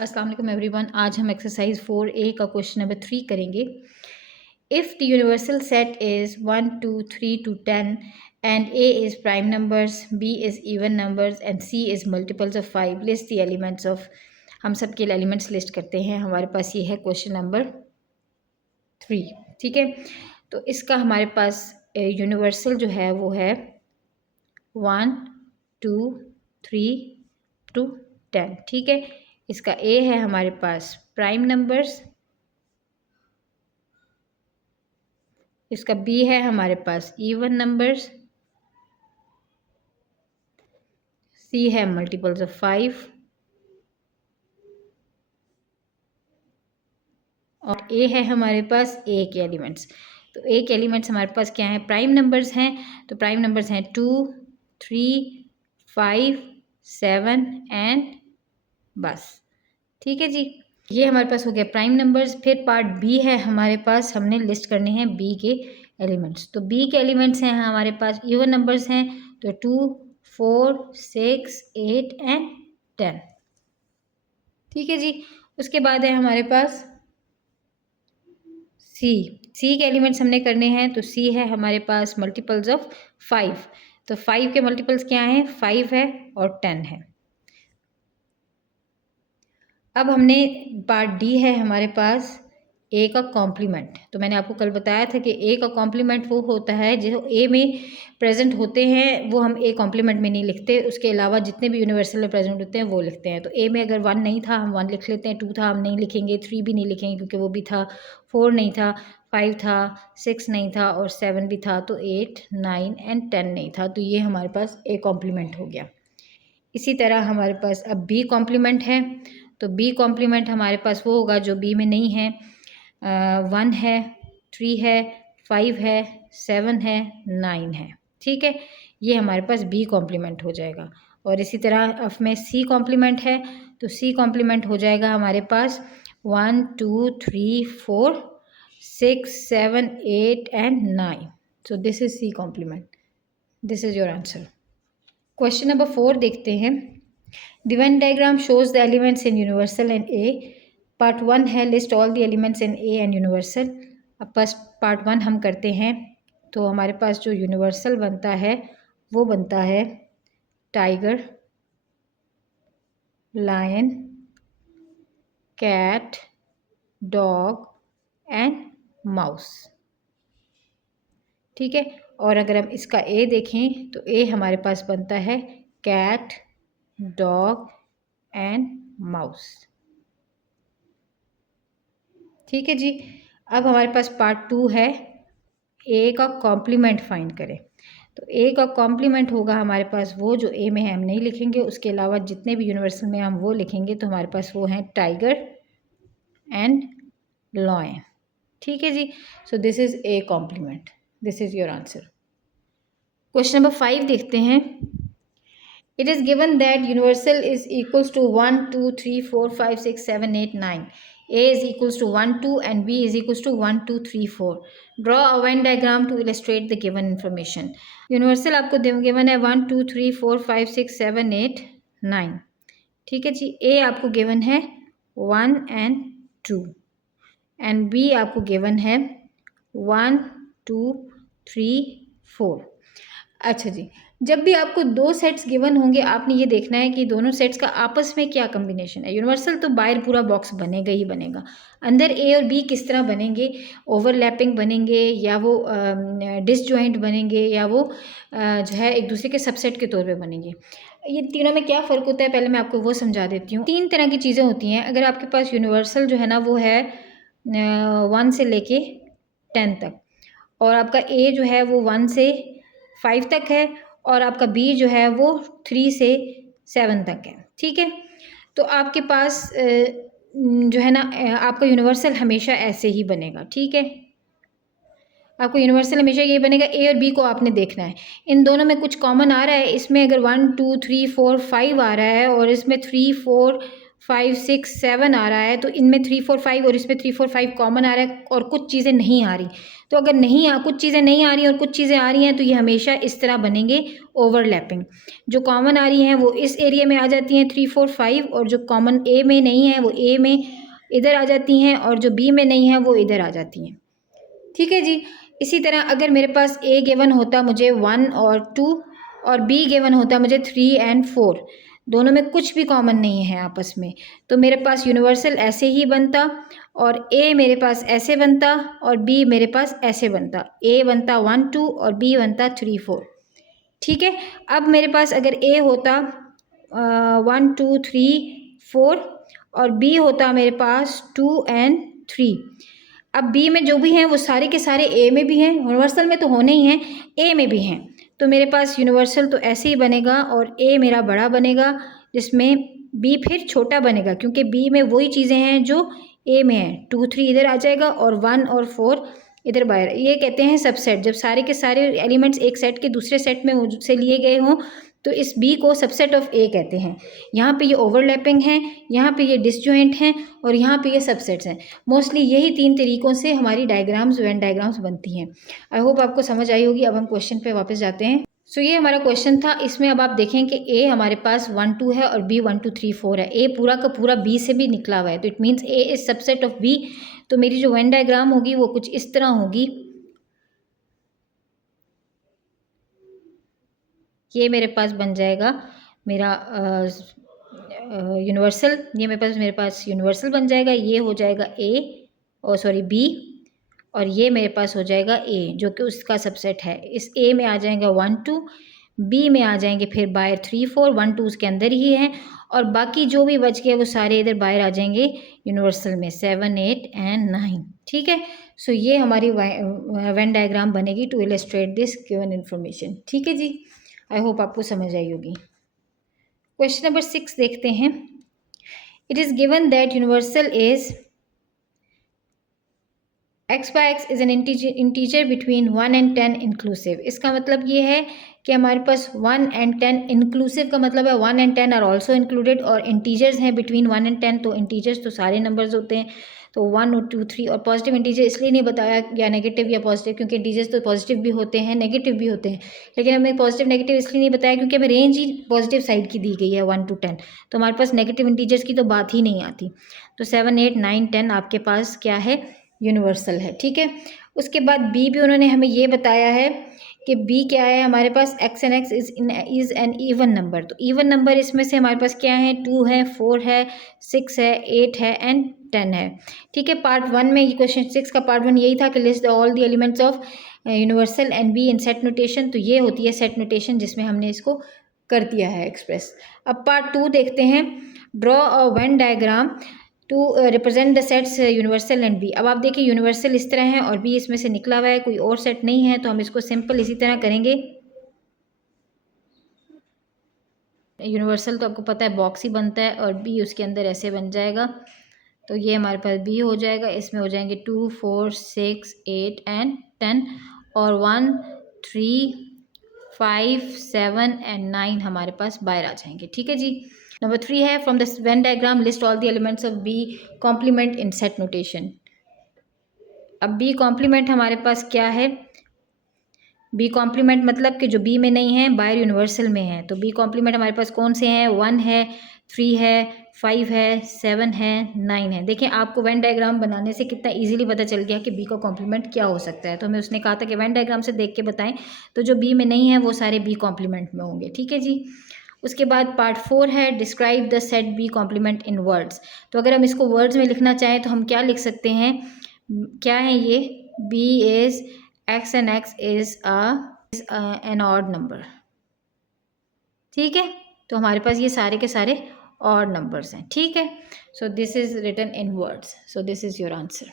अस्सलाम वालेकुम एवरीवन। आज हम एक्सरसाइज 4A का क्वेश्चन नंबर 3 करेंगे। If the universal set is 1 2 3 to 10 and A is prime numbers, B is even numbers and C is multiples of 5, list the elements of. हम सब के elements list करते हैं। हमारे पास ये है क्वेश्चन नंबर 3। ठीक है, तो इसका हमारे पास यूनिवर्सल जो है वो है 1 2 3 to 10। ठीक है, इसका ए है हमारे पास प्राइम नंबर्स, इसका बी है हमारे पास इवन नंबर्स, सी है मल्टीपल्स ऑफ 5 और ए है हमारे पास ए के एलिमेंट्स। तो ए के एलिमेंट्स हमारे पास क्या है? प्राइम नंबर्स हैं। तो प्राइम नंबर्स हैं 2 3 5 7 एंड बस। ठीक है जी, ये हमारे पास हो गया प्राइम नंबर्स। फिर पार्ट बी है हमारे पास, हमने लिस्ट करने हैं बी के एलिमेंट्स। तो बी के एलिमेंट्स हैं हमारे पास इवन नंबर्स हैं, तो 2 4 6 8 एंड 10। ठीक है जी, उसके बाद है हमारे पास सी के एलिमेंट्स हमने करने हैं। तो सी है हमारे पास मल्टीपल्स ऑफ 5। तो 5 के मल्टीपल्स क्या हैं? 5 है और 10 है। अब हमने पार्ट डी है हमारे पास ए का कॉम्प्लीमेंट। तो मैंने आपको कल बताया था कि ए का कॉम्प्लीमेंट वो होता है जो ए में प्रेजेंट होते हैं, वो हम ए कॉम्प्लीमेंट में नहीं लिखते, उसके अलावा जितने भी यूनिवर्सल में प्रेजेंट होते हैं वो लिखते हैं। तो ए में अगर 1 नहीं था हम 1 लिख लेते हैं, 2 था हम नहीं लिखेंगे, 3 भी नहीं लिखेंगे क्योंकि वो भी था, 4 नहीं था, 5 था, 6 नहीं था और 7 भी था, तो 8 9 एंड 10 नहीं था। तो ये हमारे पास ए कॉम्प्लीमेंट हो गया। इसी तरह हमारे पास अब बी कॉम्प्लीमेंट है। तो बी कॉम्प्लीमेंट हमारे पास वो होगा जो बी में नहीं है। 1 है, 3 है, 5 है, 7 है, 9 है। ठीक है, ये हमारे पास बी कॉम्प्लीमेंट हो जाएगा। और इसी तरह अब में सी कॉम्प्लीमेंट है। तो सी कॉम्प्लीमेंट हो जाएगा हमारे पास 1 2 3 4 6 7 8 and 9। So this is C complement. This is your answer. Question number 4 देखते हैं। The Venn diagram shows the elements in universal and A. Part 1 है list all the elements in A and universal. अब first part 1 हम करते हैं। तो हमारे पास जो यूनिवर्सल बनता है वो बनता है tiger, lion, cat, dog and mouse. ठीक है, और अगर हम इसका ए देखें तो ए हमारे पास बनता है कैट, डॉग एंड माउस। ठीक है जी, अब हमारे पास पार्ट 2 है, ए का कॉम्प्लीमेंट फाइंड करें। तो ए का कॉम्प्लीमेंट होगा हमारे पास वो जो ए में है हम नहीं लिखेंगे, उसके अलावा जितने भी यूनिवर्सल में हम वो लिखेंगे। तो हमारे पास वो हैं टाइगर एंड लॉयन। ठीक है जी, so this is a compliment. This is your answer. Question number 5 देखते हैं। It is given that universal is equals to 1 2 3 4 5 6 7 8 9. A is equals to 1 2 and B is equals to 1 2 3 4. Draw a Venn diagram to illustrate the given information. Universal आपको given है 1 2 3 4 5 6 7 8 9। ठीक है जी, A आपको given है 1 and 2 and B आपको given है 1 2 3 4। अच्छा जी, जब भी आपको 2 सेट्स गिवन होंगे आपने ये देखना है कि दोनों सेट्स का आपस में क्या कम्बिनेशन है। यूनिवर्सल तो बाहर पूरा बॉक्स बनेगा ही बनेगा, अंदर ए और बी किस तरह बनेंगे, ओवरलैपिंग बनेंगे या वो डिसजॉइंट बनेंगे या वो जो है एक दूसरे के सबसेट के तौर पे बनेंगे। ये तीनों में क्या फ़र्क होता है पहले मैं आपको वो समझा देती हूँ। 3 तरह की चीज़ें होती हैं। अगर आपके पास यूनिवर्सल जो है ना वो है 1 से लेके 10 तक, और आपका ए जो है वो 1 से 5 तक है, और आपका बी जो है वो 3 से 7 तक है। ठीक है, तो आपके पास जो है ना आपका यूनिवर्सल हमेशा ऐसे ही बनेगा। ठीक है, आपको यूनिवर्सल हमेशा ये बनेगा। ए और बी को आपने देखना है, इन दोनों में कुछ कॉमन आ रहा है। इसमें अगर 1 2 3 4 5 आ रहा है और इसमें 3 4 5 6 7 आ रहा है, तो इनमें 3 4 5 और इसमें 3 4 5 कॉमन आ रहा है और कुछ चीज़ें नहीं आ रही। तो अगर कुछ चीज़ें नहीं आ रही और कुछ चीज़ें आ रही हैं तो ये हमेशा इस तरह बनेंगे ओवरलैपिंग। जो कॉमन आ रही हैं वो इस एरिया में आ जाती हैं 3 4 5, और जो कॉमन ए में नहीं है वो ए में इधर आ जाती हैं, और जो बी में नहीं है वो इधर आ जाती हैं। ठीक है जी। इसी तरह अगर मेरे पास ए गिवन होता मुझे 1 और 2 और बी गिवन होता मुझे 3 एंड 4, दोनों में कुछ भी कॉमन नहीं है आपस में, तो मेरे पास यूनिवर्सल ऐसे ही बनता, और ए मेरे पास ऐसे बनता और बी मेरे पास ऐसे बनता। ए बनता 1 2 और बी बनता 3 4। ठीक है। अब मेरे पास अगर ए होता 1 2 3 4 और बी होता मेरे पास 2 एंड 3। अब बी में जो भी हैं वो सारे के सारे ए में भी हैं, यूनिवर्सल में तो होने ही हैं, ए में भी हैं, तो मेरे पास यूनिवर्सल तो ऐसे ही बनेगा और ए मेरा बड़ा बनेगा, जिसमें बी फिर छोटा बनेगा, क्योंकि बी में वही चीज़ें हैं जो ए में हैं। 2 3 इधर आ जाएगा और 1 और 4 इधर बाहर। ये कहते हैं सबसेट, जब सारे के सारे एलिमेंट्स एक सेट के दूसरे सेट में से लिए गए हों तो इस बी को सबसेट ऑफ ए कहते हैं। यहाँ पे ये ओवरलैपिंग है, यहाँ पे ये डिसजॉइंट हैं और यहाँ पे ये सबसेट्स हैं। मोस्टली यही 3 तरीक़ों से हमारी डायग्राम्स, वेन डायग्राम्स बनती हैं। आई होप आपको समझ आई होगी। अब हम क्वेश्चन पे वापस जाते हैं। सो ये हमारा क्वेश्चन था। इसमें अब आप देखें कि ए हमारे पास 1 2 है और बी 1 2 3 4 है। ए पूरा का पूरा बी से भी निकला हुआ है, तो it means A is subset of B. तो मेरी जो वेन डायग्राम होगी वो कुछ इस तरह होगी। ये मेरे पास बन जाएगा मेरा यूनिवर्सल, ये मेरे पास यूनिवर्सल बन जाएगा। ये हो जाएगा ए और सॉरी बी, और ये मेरे पास हो जाएगा ए जो कि उसका सबसेट है। इस ए में आ जाएगा 1 2, बी में आ जाएंगे फिर बाहर 3 4, 1 2 उसके अंदर ही है, और बाकी जो भी बच गए वो सारे इधर बाहर आ जाएंगे यूनिवर्सल में 7 8 एंड 9। ठीक है। सो ये हमारी वेन डायग्राम बनेगी to illustrate this given information. ठीक है जी। आई होप आपको समझ आई होगी। क्वेश्चन नंबर 6 देखते हैं। It is given that universal is x by x is an integer between 1 and 10 inclusive. इसका मतलब ये है कि हमारे पास 1 एंड 10 इंक्लूसिव का मतलब है 1 एंड 10 आर ऑल्सो इंक्लूडेड, और इंटीजर्स हैं बिटवीन 1 एंड 10, तो इंटीजर्स तो सारे नंबर्स होते हैं, तो 1 और 2 3। और पॉजिटिव इंटीजर इसलिए नहीं बताया या नेगेटिव या पॉजिटिव, क्योंकि इंटीजर्स तो पॉजिटिव भी होते हैं नेगेटिव भी होते हैं, लेकिन हमें पॉजिटिव नेगेटिव इसलिए नहीं बताया क्योंकि हमें रेंज ही पॉजिटिव साइड की दी गई है 1 to 10, तो हमारे पास नेगेटिव इंटीजर्स की तो बात ही नहीं आती। तो 7 8 9 10 आपके पास क्या है, यूनिवर्सल है। ठीक है। उसके बाद बी भी उन्होंने हमें ये बताया है कि बी क्या है हमारे पास, x and x is an even number. तो इवन नंबर इसमें से हमारे पास क्या है, 2 है, 4 है, 6 है, 8 है एंड 10 है। ठीक है। पार्ट 1 में, क्वेश्चन 6 का पार्ट 1 यही था कि list all the elements of universal and be in set notation. तो ये होती है सेट नोटेशन जिसमें हमने इसको कर दिया है एक्सप्रेस। अब पार्ट 2 देखते हैं। Draw a Venn diagram to represent the sets universal and B. अब आप देखिए यूनिवर्सल इस तरह है और बी इसमें से निकला हुआ है, कोई और सेट नहीं है, तो हम इसको सिंपल इसी तरह करेंगे। यूनिवर्सल तो आपको पता है बॉक्स ही बनता है, और बी उसके अंदर ऐसे बन जाएगा। तो ये हमारे पास बी हो जाएगा, इसमें हो जाएंगे 2 4 6 8 एंड 10, और 1 3 5 7 एंड 9 हमारे पास बाहर आ जाएंगे। ठीक है जी। नंबर 3 है, from the Venn diagram list all the elements of B complement in set notation. अब बी कॉम्प्लीमेंट हमारे पास क्या है, बी कॉम्प्लीमेंट मतलब कि जो बी में नहीं है बाहर यूनिवर्सल में है। तो बी कॉम्प्लीमेंट हमारे पास कौन से हैं, 1 है, 3 है, 5 है, 7 है, 9 है। देखिए आपको वेन डायग्राम बनाने से कितना इजीली पता चल गया कि बी का कॉम्प्लीमेंट क्या हो सकता है। तो हमें उसने कहा था कि वेन डायग्राम से देख के बताएं, तो जो बी में नहीं है वो सारे बी कॉम्प्लीमेंट में होंगे। ठीक है जी। उसके बाद पार्ट 4 है, describe the set B complement in words. तो अगर हम इसको वर्ड्स में लिखना चाहें तो हम क्या लिख सकते हैं, क्या है ये, B is X and x is an odd number. ठीक है। तो हमारे पास ये सारे के सारे ऑड नंबर्स हैं। ठीक है। So this is written in words. So this is your answer.